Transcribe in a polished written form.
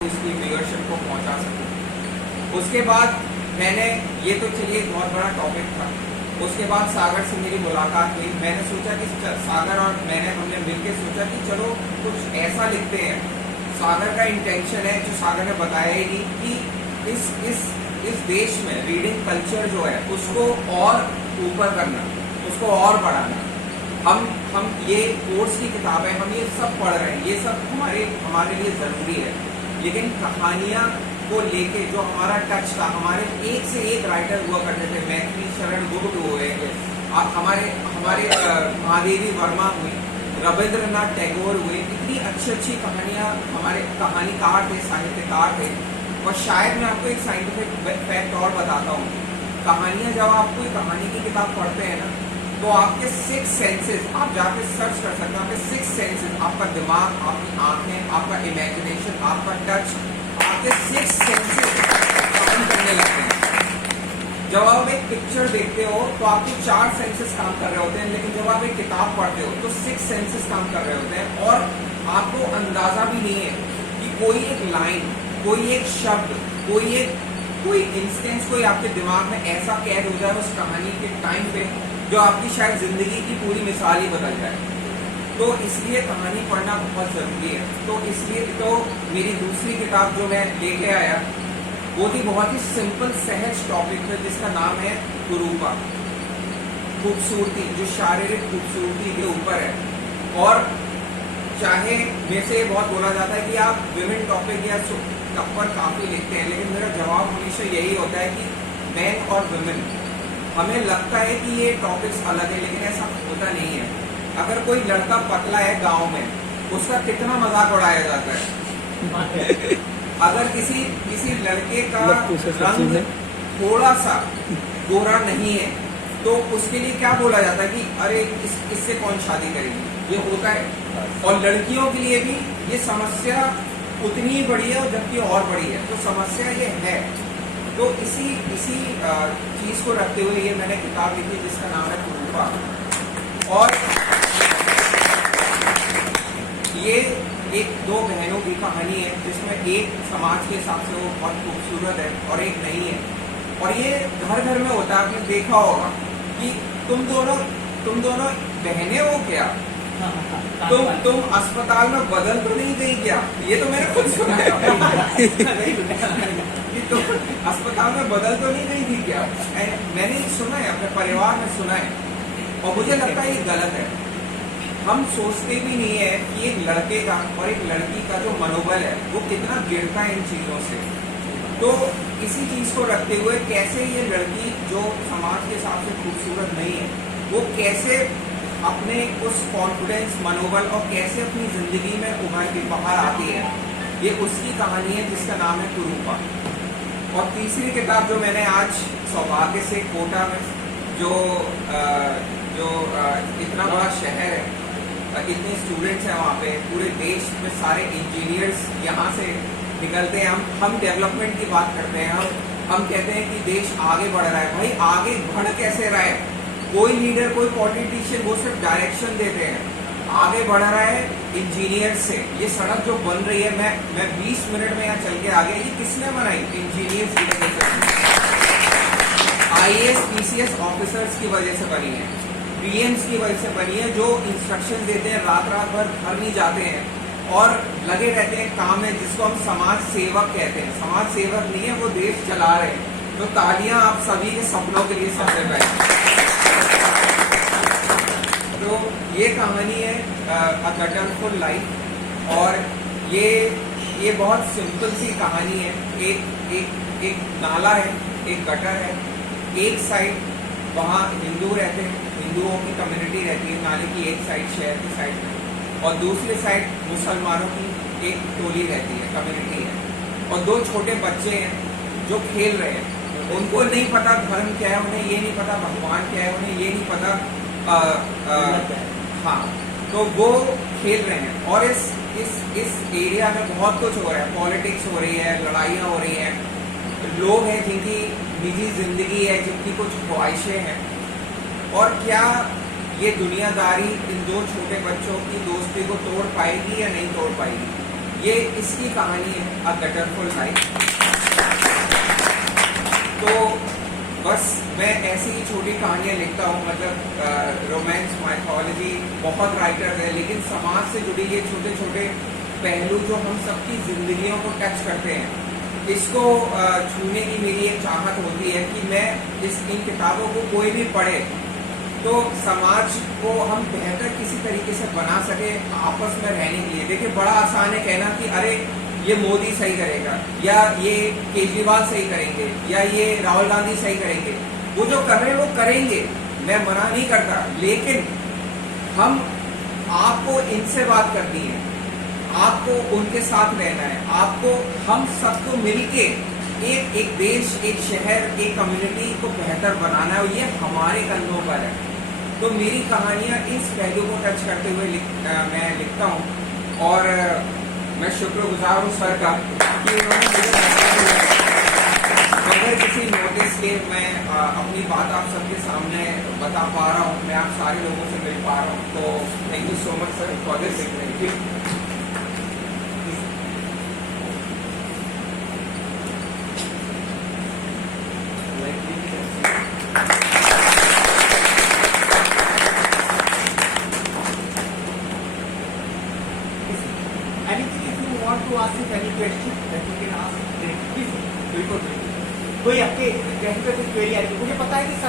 उसकी व्यूअरशिप को पहुंचा सकूं। उसके बाद मैंने ये तो चलिए एक बहुत बड़ा टॉपिक था। उसके बाद सागर से मेरी मुलाकात हुई। मैंने सोचा कि सागर और हमने मिलकर सोचा कि चलो कुछ ऐसा लिखते हैं। सागर का इंटेंशन है, जो सागर ने बताया ही नहीं, कि इस देश में रीडिंग कल्चर जो है उसको और ऊपर करना, उसको और बढ़ाना। हम ये कोर्स की किताब है, हम ये सब पढ़ रहे हैं, ये सब हमारे लिए ज़रूरी है, लेकिन कहानियाँ को लेके जो हमारा टच था, हमारे एक से एक राइटर हुआ करते थे। मैथिली शरण गुप्त हुए, हमारे महादेवी वर्मा हुई, रविंद्रनाथ टैगोर हुए। इतनी अच्छी कहानियाँ हमारे कहानीकार थे, साहित्यकार थे। और शायद मैं आपको एक साइंटिफिक फैक्ट और बताता हूँ। कहानियाँ जब आप कोई कहानी की किताब पढ़ते हैं ना, तो आपके 6 सेंसेस, आप जाके सर्च कर सकते हैं, आपके 6 सेंसेस, आपका दिमाग, आपकी आंखें, आपका इमेजिनेशन, आपका टच, आपके 6 सेंसेस काम करने लगते हैं। जब आप एक पिक्चर देखते हो तो आपके 4 सेंसेस काम कर रहे होते हैं, लेकिन जब आप एक किताब पढ़ते हो तो 6 सेंसेस काम कर रहे होते हैं। और आपको अंदाजा भी नहीं है कि कोई एक लाइन, कोई एक शब्द, कोई इंस्टेंस, कोई आपके दिमाग में ऐसा कैद हो जाए उस कहानी के टाइम पे, जो आपकी शायद जिंदगी की पूरी मिसाल ही बदल जाए। तो इसलिए कहानी पढ़ना बहुत जरूरी है। तो इसलिए तो मेरी दूसरी किताब जो मैं लेके आया, वो थी बहुत ही सिंपल सहज टॉपिक पे, जिसका नाम है कुरूपा, खूबसूरती, जो शारीरिक खूबसूरती के ऊपर है। और चाहे मेरे से बहुत बोला जाता है कि आप विमेन टॉपिक या पर काफी लिखते हैं, लेकिन मेरा जवाब हमेशा यही होता है कि मैन और वुमेन, हमें लगता है कि ये टॉपिक्स अलग है, लेकिन ऐसा होता नहीं है। अगर कोई लड़का पतला है गांव में, उसका कितना मजाक उड़ाया जाता है। अगर किसी लड़के का रंग थोड़ा सा गोरा नहीं है, तो उसके लिए क्या बोला जाता है कि अरे इससे कौन शादी करेगी, ये होता है। और लड़कियों के लिए भी ये समस्या उतनी ही बड़ी है, और जबकि और बड़ी है। तो समस्या ये है। तो इसी चीज को रखते हुए ये मैंने किताब लिखी, जिसका नाम है कुरूपा। और ये एक 2 बहनों की कहानी है, जिसमें एक समाज के हिसाब से वो बहुत खूबसूरत है और एक नहीं है। और ये घर घर में होता है। आपने देखा होगा कि तुम दोनों बहनें हो क्या, तुम अस्पताल में बदल तो नहीं गई क्या? ये तो मैंने खुद सुना है। कि तुम अस्पताल में बदल तो नहीं गई थी क्या? मैंने ये सुना है, अपने परिवार में सुना है, और मुझे लगता है ये गलत है। हम सोचते भी नहीं है कि एक लड़के का और एक लड़की का जो मनोबल है वो कितना गिरता है इन चीजों से। तो इसी चीज को रखते हुए कैसे ये लड़की जो समाज के हिसाब से खूबसूरत नहीं है, वो कैसे अपने उस कॉन्फिडेंस, मनोबल, और कैसे अपनी जिंदगी में उभर के बाहर आती है, ये उसकी कहानी है, जिसका नाम है कुरूपा। और तीसरी किताब जो मैंने आज सौभाग्य से कोटा में, जो इतना बड़ा शहर है, इतने स्टूडेंट्स हैं वहाँ पे, पूरे देश में सारे इंजीनियर्स यहाँ से निकलते हैं। हम डेवलपमेंट की बात करते हैं, हम कहते हैं कि देश आगे बढ़ रहा है। भाई आगे बढ़ कैसे रहा है? कोई लीडर, कोई पॉलिटिशियन वो सिर्फ डायरेक्शन देते हैं। आगे बढ़ रहा है इंजीनियर से। ये सड़क जो बन रही है, मैं 20 मिनट में यहाँ चल के आ गया, ये किसने बनाई? इंजीनियर्स की वजह से। IAS PCS ऑफिसर्स की वजह से बनी है, PMs की वजह से बनी है, जो इंस्ट्रक्शन देते हैं, रात भर घर नहीं जाते हैं और लगे रहते हैं काम में, जिसको हम समाज सेवक कहते हैं। समाज सेवक नहीं है, वो देश चला रहे हैं। तो तालियां आप सभी के सपनों के लिए सबसे पहले। तो ये कहानी है अ गटरफुल लाइफ। और ये बहुत सिंपल सी कहानी है। एक नाला है, एक गटर है, एक साइड वहाँ हिंदू रहते हैं, हिंदुओं की कम्युनिटी रहती है नाले की एक साइड, शहर की साइड में, और दूसरी साइड मुसलमानों की एक टोली रहती है, कम्युनिटी है। और 2 छोटे बच्चे हैं जो खेल रहे हैं। उनको नहीं पता धर्म क्या है, उन्हें ये नहीं पता भगवान क्या है, उन्हें ये नहीं पता हाँ, तो वो खेल रहे हैं। और इस एरिया में बहुत कुछ हो रहा है, पॉलिटिक्स हो रही है, लड़ाइयाँ हो रही हैं, लोग हैं जिनकी निजी जिंदगी है, जिनकी कुछ ख्वाहिशें हैं। और क्या ये दुनियादारी इन 2 छोटे बच्चों की दोस्ती को तोड़ पाएगी या नहीं तोड़ पाएगी? ये इसकी कहानी है अ गटरफुल लाइफ। तो बस मैं ऐसी ही छोटी कहानियां लिखता हूँ, मतलब रोमांस, माइथोलॉजी, बहुत राइटर्स हैं, लेकिन समाज से जुड़ी ये छोटे छोटे पहलू जो हम सबकी जिंदगियों को टच करते हैं, इसको छूने की मेरी एक चाहत होती है कि मैं इन किताबों को कोई भी पढ़े तो समाज को हम बेहतर किसी तरीके से बना सके आपस में रहने के लिए। देखिए, बड़ा आसान है कहना कि अरे ये मोदी सही करेगा, या ये केजरीवाल सही करेंगे, या ये राहुल गांधी सही करेंगे। वो जो कर रहे हैं वो करेंगे, मैं मना नहीं करता, लेकिन हम आपको इनसे बात करनी है, आपको उनके साथ रहना है, आपको हम सबको मिलके एक देश, एक शहर, एक कम्युनिटी को बेहतर बनाना है, और ये हमारे कंधों पर है। तो मेरी कहानियां इस पहलू को टच करते हुए मैं लिखता हूँ, और मैं शुक्रगुजार हूँ सर का कि उन्होंने मुझे बगैर किसी नोटिस के मैं अपनी बात आप सबके सामने बता पा रहा हूँ, मैं आप सारे लोगों से मिल पा रहा हूँ। तो thank you so much sir for this. Thank you. Anything if you want to ask him any question that you can ask, please. बिल्कुल। कोई आपके कहीं पे कुछ क्वेरी आई, मुझे पता है कि